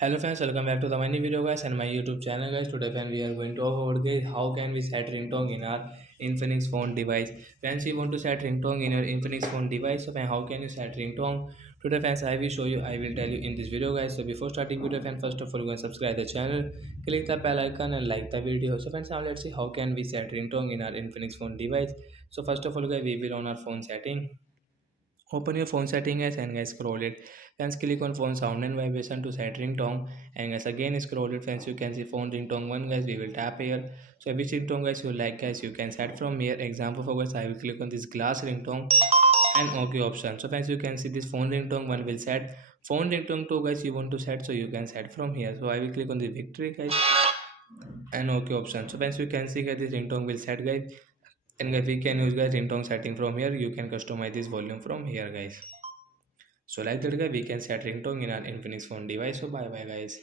Hello friends, welcome back to the mini video guys and my YouTube channel guys. Today friends we are going to talk about guys how can we set ringtone in our Infinix phone device. Friends, you want to set ringtone in your Infinix phone device. So friends, how can you set ringtone? Today friends I will show you, I will tell you in this video guys. So before starting video friends, first of all go and subscribe the channel, click the bell icon and like the video. So friends, now let's see how can we set ringtone in our Infinix phone device. So first of all guys, we will on our phone setting. Open your phone setting guys and guys scroll it. Friends, click on phone sound and vibration to set ringtone. And guys again scroll it friends, you can see phone ringtone one guys, we will tap here. So which ringtone guys you like guys, you can set from here. Example for guys, I will click on this glass ringtone and OK option. So friends, you can see this phone ringtone one will set. Phone ringtone 2 guys you want to set, so you can set from here. So I will click on the victory guys and OK option. So friends, you can see guys this ringtone will set guys. And guys we can use guys ringtone setting from here. You can customize this volume from here guys. So like that guys, we can set ringtone in our Infinix phone device. So bye bye guys.